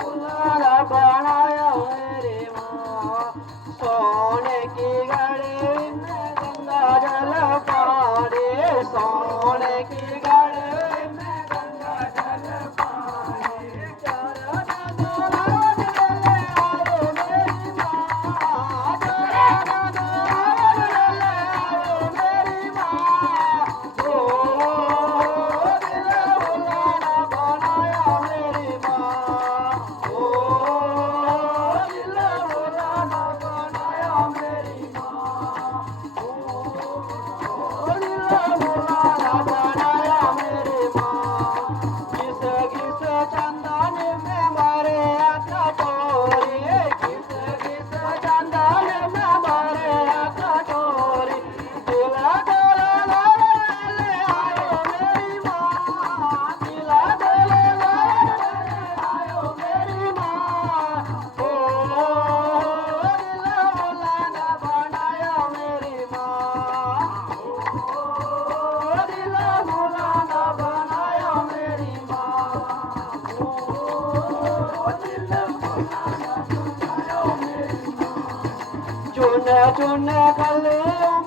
फुलारा बनाया मेरी माँ सोने की घड़ी में गंगा जल पानी सोने की घड़ी में गंगा जल पानी चरण नारायण ले आओ मेरी माँ चरण नारायण ले आओ मेरी माँ ओ दिल फुलारा बनाया मेरी माँ ओ दिल फुलारा बनाया मेरी माँ ओ दिल फुलारा बनाया मेरी माँ किस किस चंदन में मारे कटोरी किस किस चंदन में मारे कटोरी दिला डोला ले आयो मेरी माँ दिला डोला ले आयो मेरी माँ ओ दिल फुलारा बनाया मेरी माँ ओ दिल फुलारा बनाया मेरी माँ ओ दिल फुलारा बनाया मेरी माँ चुन चुन कलियों